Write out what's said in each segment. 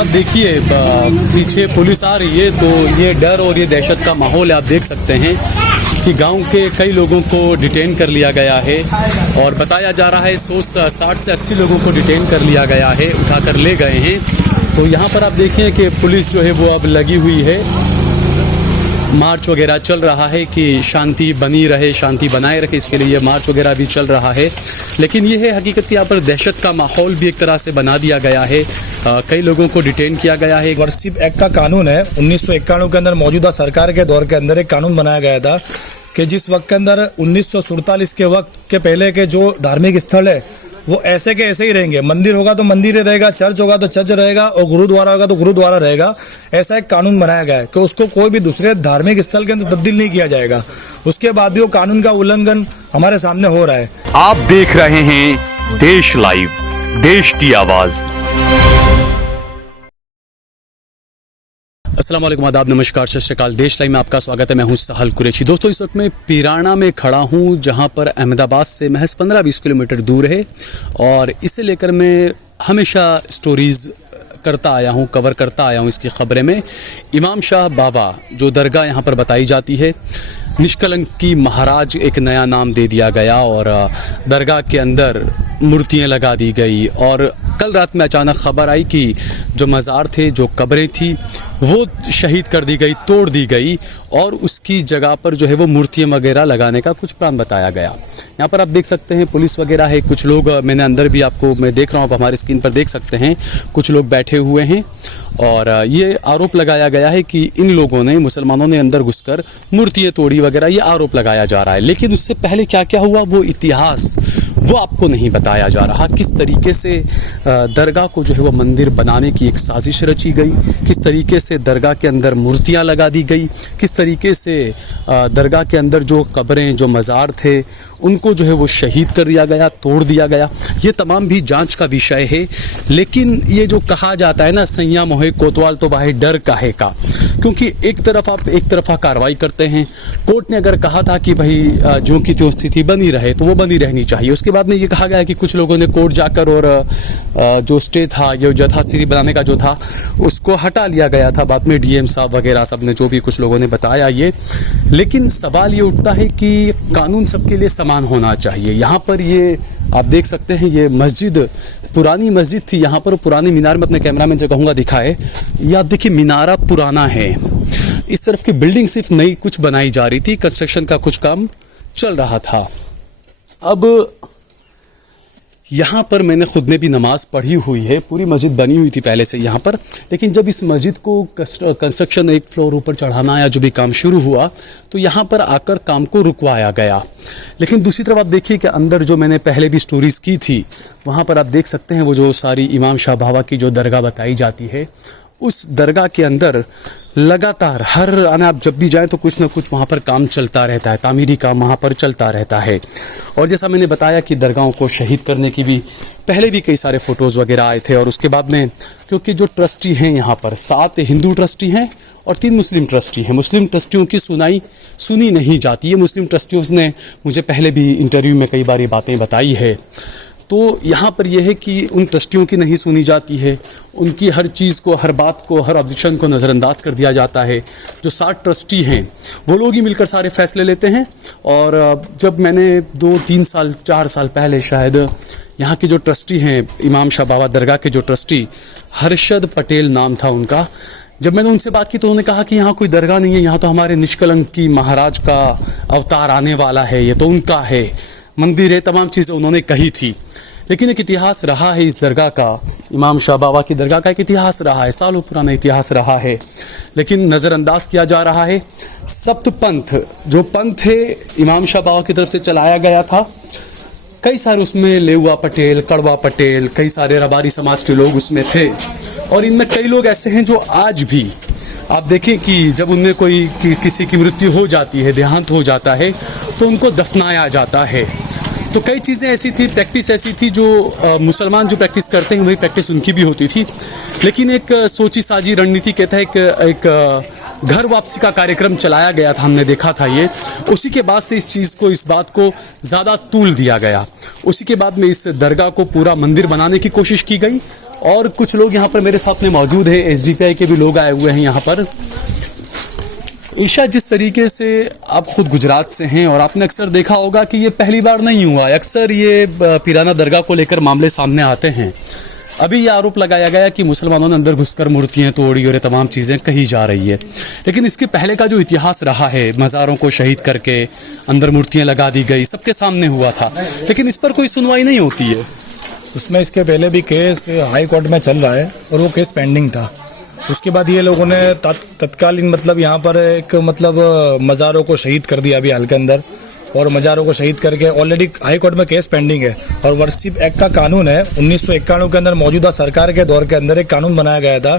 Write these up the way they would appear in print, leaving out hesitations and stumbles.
आप देखिए पीछे पुलिस आ रही है, तो ये डर और ये दहशत का माहौल है। आप देख सकते हैं कि गांव के कई लोगों को डिटेन कर लिया गया है और बताया जा रहा है 160 से 80 लोगों को डिटेन कर लिया गया है, उठाकर ले गए हैं। तो यहाँ पर आप देखिए कि पुलिस जो है वो अब लगी हुई है, मार्च वगैरह चल रहा है कि शांति बनी रहे, शांति बनाए रखे, इसके लिए ये मार्च वगैरह भी चल रहा है। लेकिन ये है हकीकत कि यहाँ पर दहशत का माहौल भी एक तरह से बना दिया गया है। कई लोगों को डिटेन किया गया है। वर्शिप एक्ट का कानून है 1991 के अंदर मौजूदा सरकार के दौर के अंदर एक कानून बनाया गया था कि जिस वक्त के अंदर 1947 के वक्त के पहले के जो धार्मिक स्थल है वो ऐसे के ऐसे ही रहेंगे। मंदिर होगा तो मंदिर ही रहेगा, चर्च होगा तो चर्च रहेगा और गुरुद्वारा होगा तो गुरुद्वारा रहेगा। ऐसा एक कानून बनाया गया है कि उसको कोई भी दूसरे धार्मिक स्थल के अंदर तब्दील नहीं किया जाएगा। उसके बाद भी वो कानून का उल्लंघन हमारे सामने हो रहा है। आप देख रहे हैं देश लाइव, देश की आवाज। अस्सलाम वालेकुम, आदाब, नमस्कार, सत श्री अकाल। देश लाइव में आपका स्वागत है। मैं हूं सहल कुरैशी। दोस्तों, इस वक्त मैं पीराना में खड़ा हूं, जहां पर अहमदाबाद से महज 15-20 किलोमीटर दूर है और इसे लेकर मैं हमेशा स्टोरीज़ करता आया हूं, कवर करता आया हूं इसकी खबरें में। इमाम शाह बाबा जो दरगाह यहाँ पर बताई जाती है, निष्कलंकी महाराज एक नया नाम दे दिया गया और दरगाह के अंदर मूर्तियाँ लगा दी गई। और कल रात में अचानक खबर आई कि जो मज़ार थे, जो कब्रें थी, वो शहीद कर दी गई, तोड़ दी गई और उसकी जगह पर जो है वो मूर्तियाँ वगैरह लगाने का कुछ प्लान बताया गया। यहाँ पर आप देख सकते हैं पुलिस वगैरह है, कुछ लोग, मैंने अंदर भी आपको मैं देख रहा हूँ, आप हमारी स्क्रीन पर देख सकते हैं, कुछ लोग बैठे हुए हैं। और ये आरोप लगाया गया है कि इन लोगों ने, मुसलमानों ने अंदर घुसकर मूर्तियाँ तोड़ी वगैरह, ये आरोप लगाया जा रहा है। लेकिन उससे पहले क्या क्या हुआ वो इतिहास वो आपको नहीं बताया जा रहा। किस तरीके से दरगाह को जो है वो मंदिर बनाने की एक साजिश रची गई, किस तरीके से दरगाह के अंदर मूर्तियाँ लगा दी गई, किस तरीके से दरगाह के अंदर जो कब्रें, जो मज़ार थे, उनको जो है वो शहीद कर दिया गया, तोड़ दिया गया। ये तमाम भी जांच का विषय है। लेकिन ये जो कहा जाता है ना, सैया मोहे कोतवाल तो भाई डर काहे का, क्योंकि एक तरफ आप एक तरफा कार्रवाई करते हैं। कोर्ट ने अगर कहा था कि भाई जो की त्यों स्थिति बनी रहे तो वो बनी रहनी चाहिए। उसके बाद में ये कहा गया कि कुछ लोगों ने कोर्ट जाकर और जो स्टे था, ये यथास्थिति बनाने का जो था, उसको हटा लिया गया था। बाद में डीएम साहब वगैरह सब ने, जो भी कुछ लोगों ने बताया ये। लेकिन सवाल ये उठता है कि कानून सबके लिए समान होना चाहिए। यहाँ पर ये आप देख सकते हैं, ये मस्जिद, पुरानी मस्जिद थी। यहाँ पर पुरानी मीनार में अपने कैमरामैन से कहूँगा दिखाए, ये आप देखिए मीनारा पुराना है। इस तरफ की बिल्डिंग सिर्फ नई कुछ बनाई जा रही थी, कंस्ट्रक्शन का कुछ काम चल रहा था। अब यहाँ पर मैंने खुद ने भी नमाज पढ़ी हुई है, पूरी मस्जिद बनी हुई थी पहले से यहाँ पर। लेकिन जब इस मस्जिद को कंस्ट्रक्शन एक फ्लोर ऊपर चढ़ाना या जो भी काम शुरू हुआ, तो यहाँ पर आकर काम को रुकवाया गया। लेकिन दूसरी तरफ आप देखिए कि अंदर जो मैंने पहले भी स्टोरीज़ की थी, वहाँ पर आप देख सकते हैं वो जो सारी इमाम शाह बाबा की जो दरगाह बताई जाती है, उस दरगाह के अंदर लगातार हर आने आप जब भी जाएं तो कुछ ना कुछ वहाँ पर काम चलता रहता है, तामीरी काम वहाँ पर चलता रहता है। और जैसा मैंने बताया कि दरगाहों को शहीद करने की भी पहले भी कई सारे फ़ोटोज़ वगैरह आए थे। और उसके बाद में, क्योंकि जो ट्रस्टी हैं यहाँ पर 7 हिंदू ट्रस्टी हैं और 3 मुस्लिम ट्रस्टी हैं। मुस्लिम ट्रस्टियों की सुनी नहीं जाती है। मुस्लिम ट्रस्टियों ने मुझे पहले भी इंटरव्यू में कई बार ये बातें बताई है। तो यहाँ पर यह है कि उन ट्रस्टियों की नहीं सुनी जाती है, उनकी हर चीज़ को, हर बात को, हर ऑब्जेक्शन को नज़रअंदाज कर दिया जाता है। जो 7 ट्रस्टी हैं वो लोग ही मिलकर सारे फैसले लेते हैं। और जब मैंने 2-3 साल 4 साल पहले शायद यहाँ के जो ट्रस्टी हैं, इमाम शाह बाबा दरगाह के जो ट्रस्टी, हर्षद पटेल नाम था उनका, जब मैंने उनसे बात की तो उन्होंने कहा कि यहाँ कोई दरगाह नहीं है, यहाँ तो हमारे निष्कलंकी महाराज का अवतार आने वाला है, ये तो उनका है, मंदिर है, तमाम चीज़ें उन्होंने कही थी। लेकिन एक इतिहास रहा है इस दरगाह का, इमाम शाह बाबा की दरगाह का एक इतिहास रहा है, सालों पुराना इतिहास रहा है। लेकिन नज़रअंदाज किया जा रहा है। सप्त पंथ, जो पंथ है इमाम शाह बाबा की तरफ से चलाया गया था, कई सारे उसमें लेउआ पटेल, कड़वा पटेल, कई सारे रबारी समाज के लोग उसमें थे। और इनमें कई लोग ऐसे हैं जो आज भी, आप देखें कि जब उनमें किसी की मृत्यु हो जाती है, देहांत हो जाता है, तो उनको दफनाया जाता है। तो कई चीज़ें ऐसी थी, प्रैक्टिस ऐसी थी जो मुसलमान जो प्रैक्टिस करते हैं वही प्रैक्टिस उनकी भी होती थी। लेकिन एक सोची साजी रणनीति कहता है, एक घर वापसी का कार्यक्रम चलाया गया था, हमने देखा था ये। उसी के बाद से इस बात को ज़्यादा तूल दिया गया। उसी के बाद में इस दरगाह को पूरा मंदिर बनाने की कोशिश की गई और कुछ लोग यहाँ पर मेरे साथ में मौजूद है, एसडीपीआई के भी लोग आए हुए हैं यहाँ पर। ईशा, जिस तरीके से आप खुद गुजरात से हैं और आपने अक्सर देखा होगा कि ये पहली बार नहीं हुआ है, अक्सर ये पीराना दरगाह को लेकर मामले सामने आते हैं। अभी ये आरोप लगाया गया कि मुसलमानों ने अंदर घुसकर मूर्तियां तोड़ी और ये तमाम चीज़ें कही जा रही है, लेकिन इसके पहले का जो इतिहास रहा है, मज़ारों को शहीद करके अंदर मूर्तियां लगा दी गई, सबके सामने हुआ था, लेकिन इस पर कोई सुनवाई नहीं होती है। उसमें इसके पहले भी केस हाई कोर्ट में चल रहा है और वो केस पेंडिंग था। उसके बाद ये लोगों ने तत्कालीन मतलब यहाँ पर एक मतलब मज़ारों को शहीद कर दिया अभी हाल के अंदर, और मज़ारों को शहीद करके ऑलरेडी हाई कोर्ट में केस पेंडिंग है। और वर्शिप एक्ट का कानून है 1991 के अंदर मौजूदा सरकार के दौर के अंदर एक कानून बनाया गया था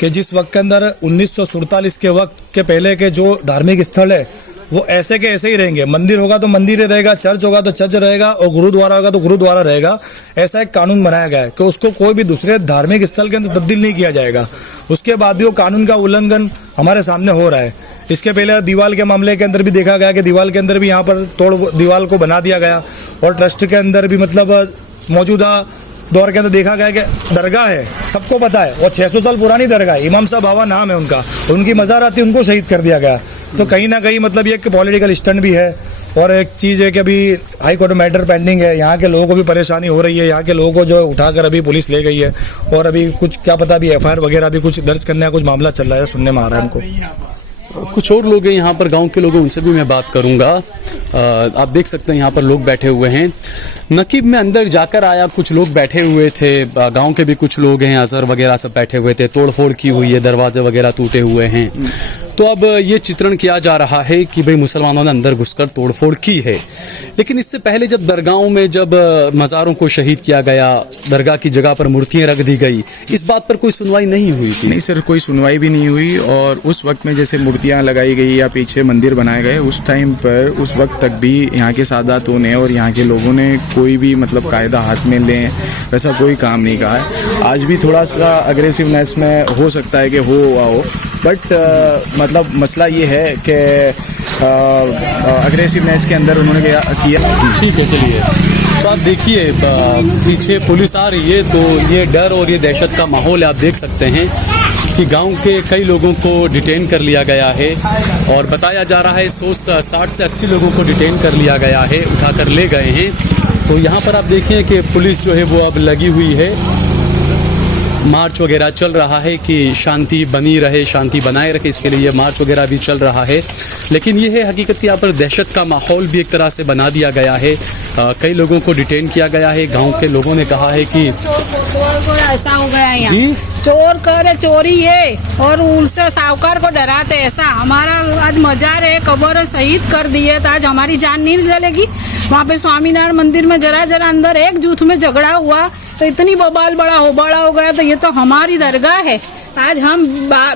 कि जिस वक्त के अंदर 1947 के वक्त के पहले के जो धार्मिक स्थल है वो ऐसे के ऐसे ही रहेंगे। मंदिर होगा तो मंदिर ही रहेगा, चर्च होगा तो चर्च रहेगा, और गुरुद्वारा होगा तो गुरुद्वारा रहेगा। ऐसा एक कानून बनाया गया है कि उसको कोई भी दूसरे धार्मिक स्थल के अंदर तब्दील नहीं किया जाएगा। उसके बाद भी वो कानून का उल्लंघन हमारे सामने हो रहा है। इसके पहले दीवाल के मामले के अंदर भी देखा गया कि दीवाल के अंदर भी यहाँ पर तोड़ दीवाल को बना दिया गया, और ट्रस्ट के अंदर भी मतलब मौजूदा दौर के अंदर देखा गया कि दरगाह है, सबको पता है, और 600 साल पुरानी दरगाह है, इमाम साहब बाबा नाम है उनका, उनकी मज़ार आती है, उनको शहीद कर दिया गया। तो कहीं ना कहीं मतलब ये एक पॉलिटिकल स्टंट भी है। और एक चीज़ है कि अभी हाई कोर्ट में मैटर पेंडिंग है, यहाँ के लोगों को भी परेशानी हो रही है, यहाँ के लोगों को जो उठाकर अभी पुलिस ले गई है, और अभी कुछ क्या पता अभी एफआईआर वगैरह भी कुछ दर्ज करने का कुछ मामला चल रहा है, सुनने में आ रहा है हमको। कुछ और लोग हैं यहाँ पर, गांव के लोग हैं, उनसे भी मैं बात करूंगा। आप देख सकते हैं यहाँ पर लोग बैठे हुए हैं। नकीब में अंदर जाकर आया, कुछ लोग बैठे हुए थे, गांव के भी कुछ लोग हैं, अजहर वगैरह सब बैठे हुए थे, तोड़फोड़ की हुई है, दरवाजे वगैरह टूटे हुए हैं। तो अब ये चित्रण किया जा रहा है कि भाई मुसलमानों ने अंदर घुसकर तोड़फोड़ की है, लेकिन इससे पहले जब दरगाहों में जब मज़ारों को शहीद किया गया, दरगाह की जगह पर मूर्तियां रख दी गई, इस बात पर कोई सुनवाई नहीं हुई थी। नहीं सर, कोई सुनवाई भी नहीं हुई। और उस वक्त में जैसे मूर्तियां लगाई गई या पीछे मंदिर बनाए गए, उस टाइम पर उस वक्त तक भी यहाँ के सादातों ने और यहाँ के लोगों ने कोई भी मतलब कायदा हाथ में लें वैसा कोई काम नहीं कहा है। आज भी थोड़ा सा अग्रेसिवनेस में हो सकता है कि हो, बट मतलब मसला ये है कि अग्रेसिवनेस के अंदर उन्होंने किया। ठीक है, चलिए। तो आप देखिए पीछे पुलिस आ रही है, तो ये डर और ये दहशत का माहौल है। आप देख सकते हैं कि गांव के कई लोगों को डिटेन कर लिया गया है, और बताया जा रहा है 160 से 80 लोगों को डिटेन कर लिया गया है, उठाकर ले गए हैं। तो यहाँ पर आप देखिए कि पुलिस जो है वो अब लगी हुई है, मार्च वगैरह चल रहा है कि शांति बनी रहे, शांति बनाए रखे, इसके लिए ये मार्च वगैरह भी चल रहा है। लेकिन ये है हकीकत कि यहाँ पर दहशत का माहौल भी एक तरह से बना दिया गया है। कई लोगों को डिटेन किया गया है। गांव के लोगों ने कहा है कि चोर को ऐसा हो गया है जी, चोर करे चोरी है और उनसे साहूकार को डराते। ऐसा हमारा आज मजार है, कब्र है, शहीद कर दिए तो आज हमारी जान नहीं जलेगी। वहाँ पे स्वामीनारायण मंदिर में जरा अंदर एक जूथ में झगड़ा हुआ तो इतनी बवाल बड़ा हो गया। तो ये तो हमारी दरगाह है। आज हम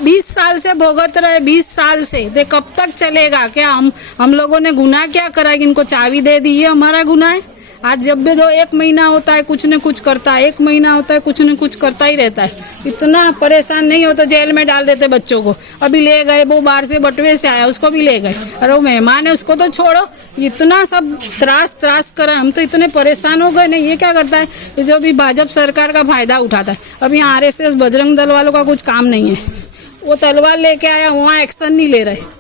20 साल से भोगत रहे, 20 साल से, दे कब तक चलेगा? क्या हम लोगों ने गुनाह क्या करा कि इनको चाबी दे दी? ये हमारा गुनाह है। आज जब भी 1 महीना होता है कुछ न कुछ करता है, 1 महीना होता है कुछ न कुछ करता ही रहता है। इतना परेशान नहीं हो तो जेल में डाल देते बच्चों को। अभी ले गए, वो बाहर से बटवे से आया, उसको भी ले गए। अरे वो मेहमान है, उसको तो छोड़ो। इतना सब त्रास करा, हम तो इतने परेशान हो गए। नहीं, ये क्या करता है जो भी भाजपा सरकार का फायदा उठाता है। अभी RSS बजरंग दल वालों का कुछ काम नहीं है। वो तलवार लेके आया, वहाँ एक्शन नहीं ले रहे।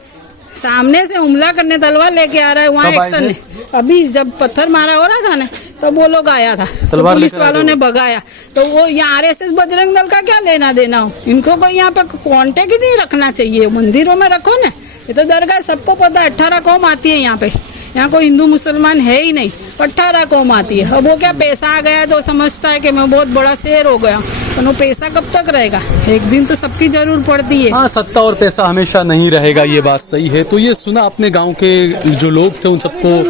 सामने से हमला करने तलवार लेके आ रहा है, वहाँ एक्शन नहीं। अभी जब पत्थर मारा हो रहा था ना, तब वो लोग आया था, तो पुलिस वालों ने भगाया। तो वो यहाँ RSS बजरंग दल का क्या लेना देना हो? इनको कोई यहाँ पे कांटेक्ट ही नहीं रखना चाहिए। मंदिरों में रखो ना, ये तो दरगाह सबको पता है। 18 कौम आती है यहाँ पे, यहाँ कोई हिंदू मुसलमान है ही नहीं, 18 कौम आती है। अब वो क्या पैसा आ गया तो समझता है कि मैं बहुत बड़ा शेर हो गया, तो वो पैसा कब तक रहेगा? एक दिन तो सबकी जरूर पड़ती है। हाँ, सत्ता और पैसा हमेशा नहीं रहेगा, ये बात सही है। तो ये सुना अपने गांव के जो लोग थे, उन सबको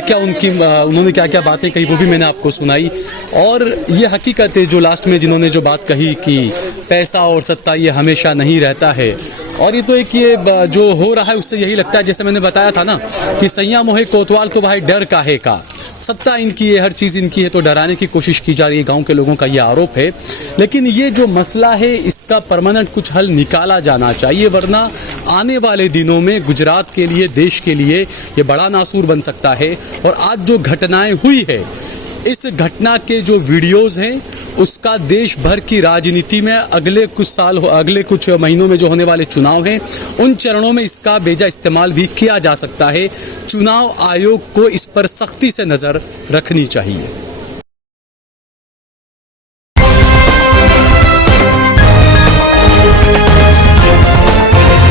क्या उन्होंने क्या बातें कही, वो भी मैंने आपको सुनाई। और ये हकीकत है जो लास्ट में जिन्होंने जो बात कही कि पैसा और सत्ता ये हमेशा नहीं रहता है। और ये तो एक ये जो हो रहा है उससे यही लगता है, जैसे मैंने बताया था ना कि सैया मोहे कोतवाल तो भाई डर काहे का। सत्ता इनकी है, हर चीज़ इनकी है, तो डराने की कोशिश की जा रही है। गांव के लोगों का ये आरोप है। लेकिन ये जो मसला है, इसका परमानेंट कुछ हल निकाला जाना चाहिए, वरना आने वाले दिनों में गुजरात के लिए, देश के लिए ये बड़ा नासूर बन सकता है। और आज जो घटनाएं हुई है, इस घटना के जो वीडियोज़ हैं उसका देश भर की राजनीति में अगले कुछ महीनों में जो होने वाले चुनाव हैं उन चरणों में इसका बेजा इस्तेमाल भी किया जा सकता है। चुनाव आयोग को इस पर सख्ती से नज़र रखनी चाहिए।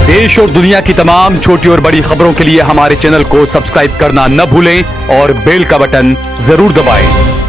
देश और दुनिया की तमाम छोटी और बड़ी खबरों के लिए हमारे चैनल को सब्सक्राइब करना न भूलें और बेल का बटन जरूर दबाएं।